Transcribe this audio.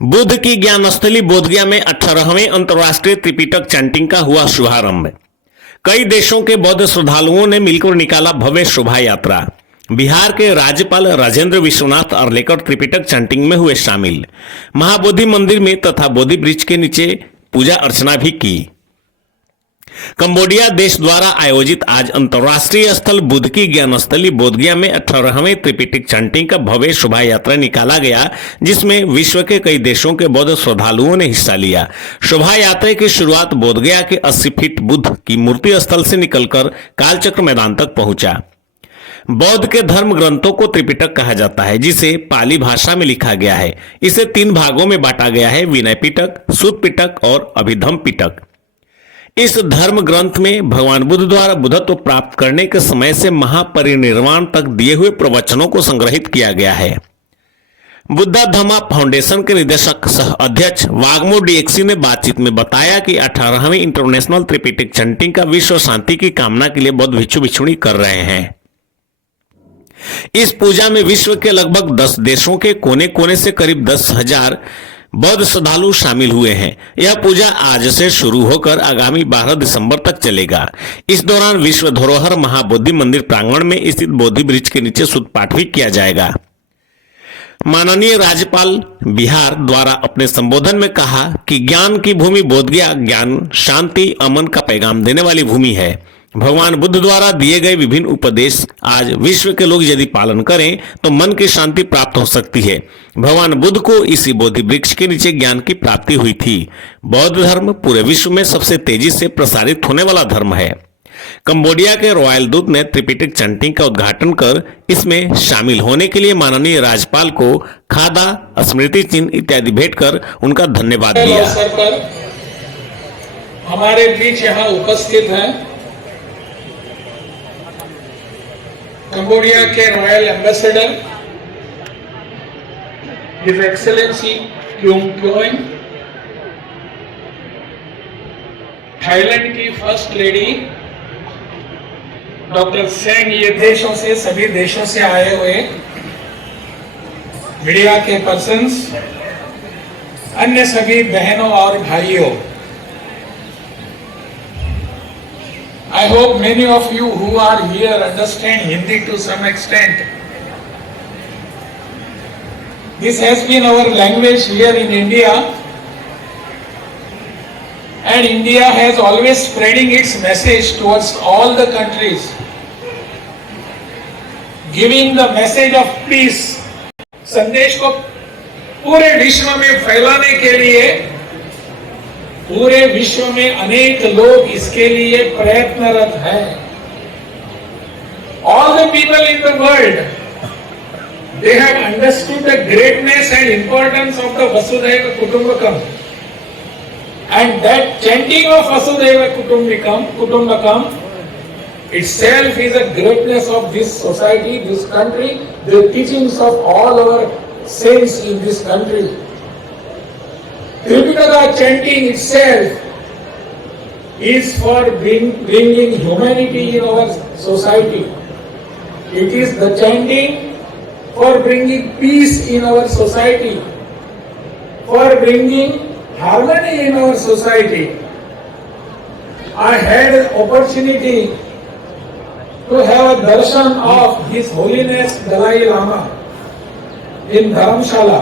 बुद्ध की ज्ञानस्थली बोधगया में 18वें अंतर्राष्ट्रीय त्रिपिटक चैंटिंग का हुआ शुभारंभ। कई देशों के बौद्ध श्रद्धालुओं ने मिलकर निकाला भव्य शोभा यात्रा। बिहार के राज्यपाल राजेंद्र विश्वनाथ अर्लेकर त्रिपिटक चैंटिंग में हुए शामिल। महाबोधि मंदिर में तथा बोधि वृक्ष के नीचे पूजा अर्चना भी की। कंबोडिया देश द्वारा आयोजित आज अंतर्राष्ट्रीय स्थल बुद्ध की ज्ञानस्थली बोधगया में 18वें त्रिपिटक चैंटिंग का भव्य शोभा यात्रा निकाला गया, जिसमें विश्व के कई देशों के बौद्ध श्रद्धालुओं ने हिस्सा लिया। शोभा यात्रा की शुरुआत बोधगया के 80 फीट बुद्ध की मूर्ति स्थल से निकलकर कालचक्र मैदान तक पहुंचा। बौद्ध के धर्म ग्रंथों को त्रिपिटक कहा जाता है, जिसे पाली भाषा में लिखा गया है। इसे 3 भागों में बांटा गया है: विनय पिटक, सुत्त पिटक और अभिधम्म पिटक। इस धर्म ग्रंथ में भगवान बुद्ध द्वारा बुद्धत्व प्राप्त करने के समय से महापरिनिर्वाण तक दिए हुए प्रवचनों को संग्रहित किया गया है। बुद्धा धम्मा फाउंडेशन के निदेशक सह अध्यक्ष वाग्मो डीएक्सी ने बातचीत में बताया कि 18वें इंटरनेशनल त्रिपिटक चैंटिंग का विश्व शांति की कामना के लिए बौद्ध भिक्षु भिक्षुणी कर रहे हैं। इस पूजा में विश्व के लगभग 10 देशों के कोने कोने से करीब 10,000 बौद्ध श्रद्धालु शामिल हुए हैं। यह पूजा आज से शुरू होकर आगामी 12 दिसंबर तक चलेगा। इस दौरान विश्व धरोहर महाबोधि मंदिर प्रांगण में स्थित बोधि वृक्ष के नीचे सुत्त पाठ भी किया जाएगा। माननीय राज्यपाल बिहार द्वारा अपने संबोधन में कहा कि ज्ञान की भूमि बोधगया ज्ञान, शांति, अमन का पैगाम देने वाली भूमि है। भगवान बुद्ध द्वारा दिए गए विभिन्न उपदेश आज विश्व के लोग यदि पालन करें तो मन की शांति प्राप्त हो सकती है। भगवान बुद्ध को इसी बोधि वृक्ष के नीचे ज्ञान की प्राप्ति हुई थी। बौद्ध धर्म पूरे विश्व में सबसे तेजी से प्रसारित होने वाला धर्म है। कंबोडिया के रॉयल दूत ने त्रिपिटक चैंटिंग का उद्घाटन कर इसमें शामिल होने के लिए माननीय राज्यपाल को खादा, स्मृति चिन्ह इत्यादि भेंट कर उनका धन्यवाद दिया। हमारे बीच यहाँ उपस्थित हैं कंबोडिया के रॉयल एम्बेसडर हिज एक्सेलेंसी क्योंग क्योइंग, थाईलैंड की फर्स्ट लेडी डॉक्टर सेंग, ये देशों से सभी देशों से आए हुए मीडिया के पर्सन्स, अन्य सभी बहनों और भाइयों, I hope many of you who are here understand Hindi to some extent. This has been our language here in India, and India has always spreading its message towards all the countries, giving the message of peace. संदेश को पूरे विश्व में फैलाने के लिए पूरे विश्व में अनेक लोग इसके लिए प्रयत्नरत हैं। All the people in the world, they have understood the greatness and importance of the Vasudhaiva Kutumbakam, and that chanting of Vasudhaiva Kutumbakam itself is a greatness of this society, this country, the teachings of all our saints in this country. Tripitaka chanting itself is for bringing humanity in our society. It is the chanting for bringing peace in our society, for bringing harmony in our society. I had an opportunity to have a darshan of His Holiness Dalai Lama in Dharamshala.